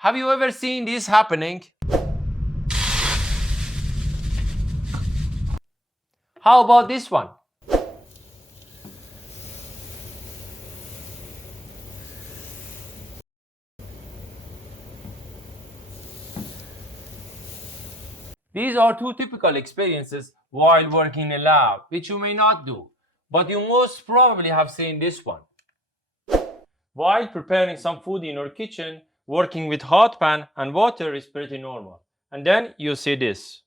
Have you ever seen this happening? How about this one? These are two typical experiences while working in a lab, which you may not do, but you most probably have seen this one. While preparing some food in your kitchen, working with hot pan and water is pretty normal. And then you see this.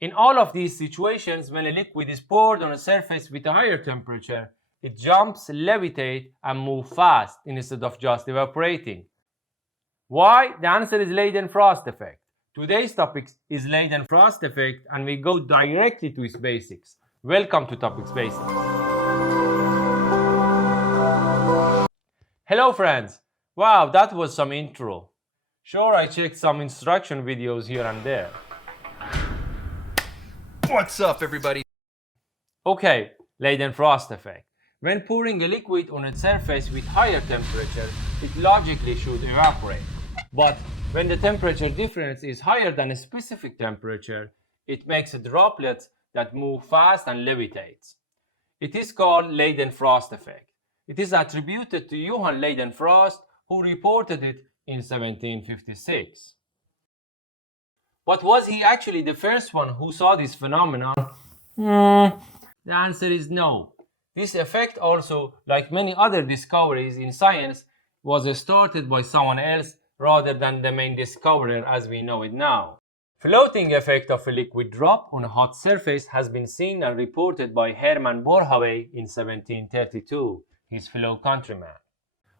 In all of these situations, when a liquid is poured on a surface with a higher temperature, it jumps, levitates, and moves fast instead of just evaporating. Why? The answer is Leidenfrost effect. Today's topic is Leidenfrost effect, and we go directly to its basics. Welcome to Topics Basics. Hello friends! Wow, that was some intro. Sure, I checked some instruction videos here and there. What's up, everybody? Okay, Leidenfrost effect. When pouring a liquid on a surface with higher temperature, it logically should evaporate. But when the temperature difference is higher than a specific temperature, it makes a droplet that move fast and levitates. It is called Leidenfrost effect. It is attributed to Johann Leidenfrost, who reported it in 1756. But was he actually the first one who saw this phenomenon? The answer is no. This effect also, like many other discoveries in science, was started by someone else rather than the main discoverer as we know it now. Floating effect of a liquid drop on a hot surface has been seen and reported by Herman Boerhaave in 1732, his fellow countryman.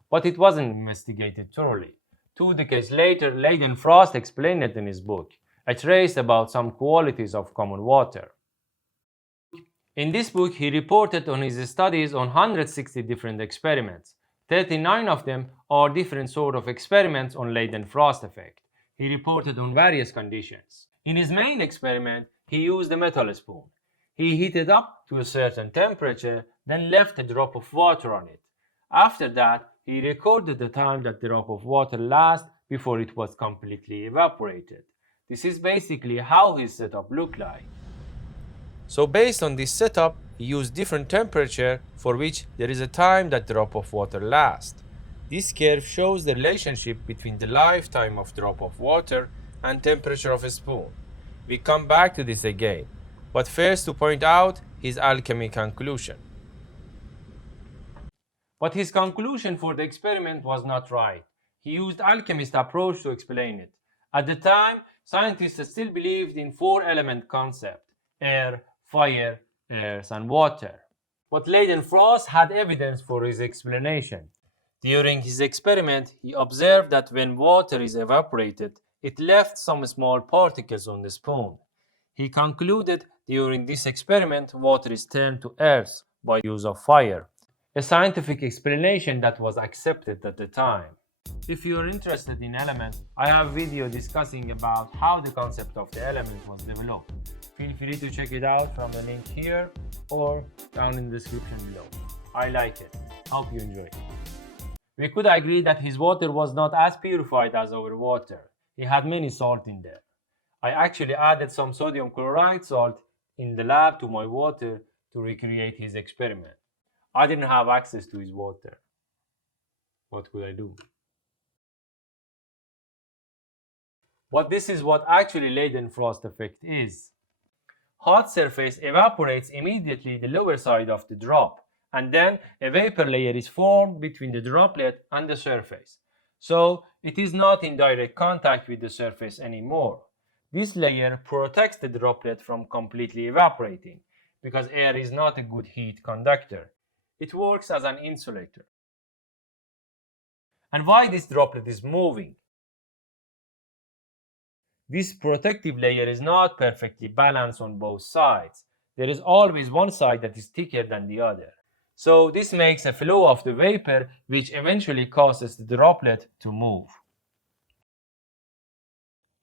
But it wasn't investigated thoroughly. 2 decades later, Leidenfrost explained it in his book, A Trace about some qualities of common water. In this book, he reported on his studies on 160 different experiments. 39 of them are different sort of experiments on Leidenfrost effect. He reported on various conditions. In his main experiment, he used a metal spoon. He heated up to a certain temperature, then left a drop of water on it. After that, he recorded the time that the drop of water lasted before it was completely evaporated. This is basically how his setup looked like. So based on this setup, he used different temperature for which there is a time that drop of water lasts. This curve shows the relationship between the lifetime of drop of water and temperature of a spoon. We come back to this again, but first to point out his alchemy conclusion. But his conclusion for the experiment was not right. He used alchemist approach to explain it. At the time, scientists still believed in 4-element concept: air, fire, earth, and water. But Leidenfrost had evidence for his explanation. During his experiment, he observed that when water is evaporated, it left some small particles on the spoon. He concluded during this experiment, water is turned to earth by use of fire, a scientific explanation that was accepted at the time. If you are interested in elements, I have a video discussing about how the concept of the element was developed. Feel free to check it out from the link here or down in the description below. I like it. Hope you enjoy it. We could agree that his water was not as purified as our water. He had many salt in there. I actually added some sodium chloride salt in the lab to my water to recreate his experiment. I didn't have access to his water. What could I do? But this is what actually Leidenfrost effect is. Hot surface evaporates immediately the lower side of the drop, and then a vapor layer is formed between the droplet and the surface. So it is not in direct contact with the surface anymore. This layer protects the droplet from completely evaporating, because air is not a good heat conductor. It works as an insulator. And why this droplet is moving? This protective layer is not perfectly balanced on both sides. There is always one side that is thicker than the other. So this makes a flow of the vapor, which eventually causes the droplet to move.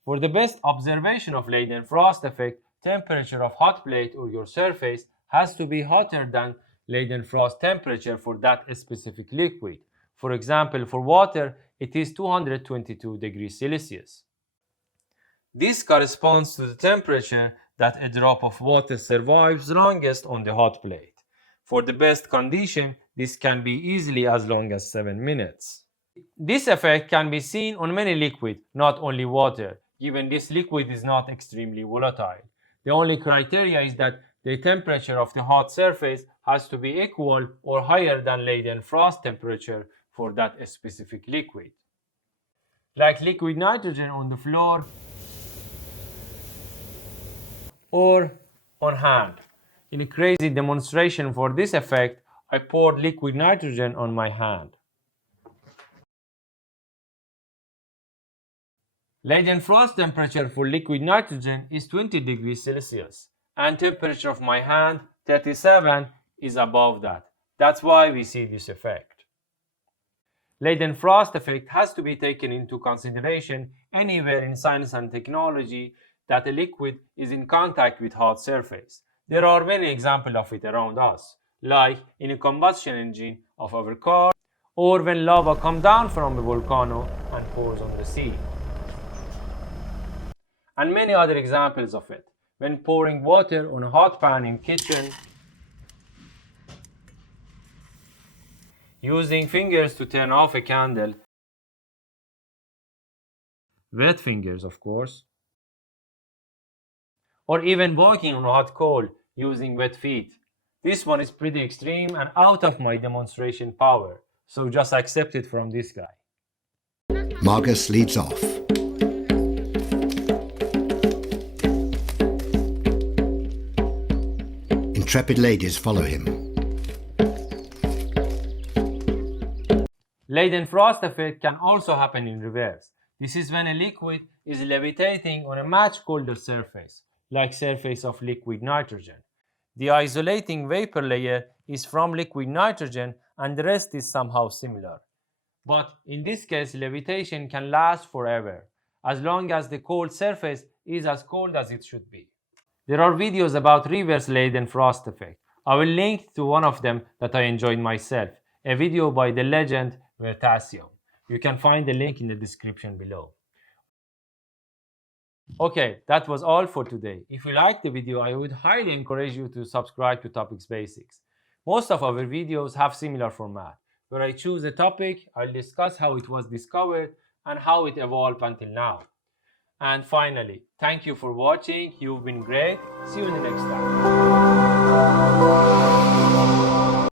For the best observation of Leidenfrost effect, temperature of hot plate or your surface has to be hotter than Leidenfrost temperature for that specific liquid. For example, for water, it is 222 degrees Celsius. This corresponds to the temperature that a drop of water survives longest on the hot plate. For the best condition, this can be easily as long as 7 minutes. This effect can be seen on many liquids, not only water, given this liquid is not extremely volatile. The only criteria is that the temperature of the hot surface has to be equal or higher than Leidenfrost temperature for that specific liquid. Like liquid nitrogen on the floor or on hand. In a crazy demonstration for this effect, I poured liquid nitrogen on my hand. Leidenfrost temperature for liquid nitrogen is 20 degrees Celsius, and temperature of my hand, 37, is above that. That's why we see this effect. Leidenfrost effect has to be taken into consideration anywhere in science and technology that a liquid is in contact with hot surface. There are many examples of it around us, like in a combustion engine of our car, or when lava comes down from a volcano and pours on the sea. And many other examples of it, when pouring water on a hot pan in kitchen, using fingers to turn off a candle, wet fingers of course, or even walking on hot coal using wet feet. This one is pretty extreme and out of my demonstration power, so just accept it from this guy. Margus leads off. Intrepid ladies follow him. Leidenfrost effect can also happen in reverse. This is when a liquid is levitating on a much colder surface, like surface of liquid nitrogen. The isolating vapor layer is from liquid nitrogen and the rest is somehow similar. But in this case, levitation can last forever, as long as the cold surface is as cold as it should be. There are videos about reverse Leidenfrost effect. I will link to one of them that I enjoyed myself, a video by the legend Vertasium. You can find the link in the description below. Okay, that was all for today. If you liked the video, I would highly encourage you to subscribe to Topics Basics. Most of our videos have similar format, where I choose a topic, I'll discuss how it was discovered and how it evolved until now. And finally, thank you for watching. You've been great. See you in the next time.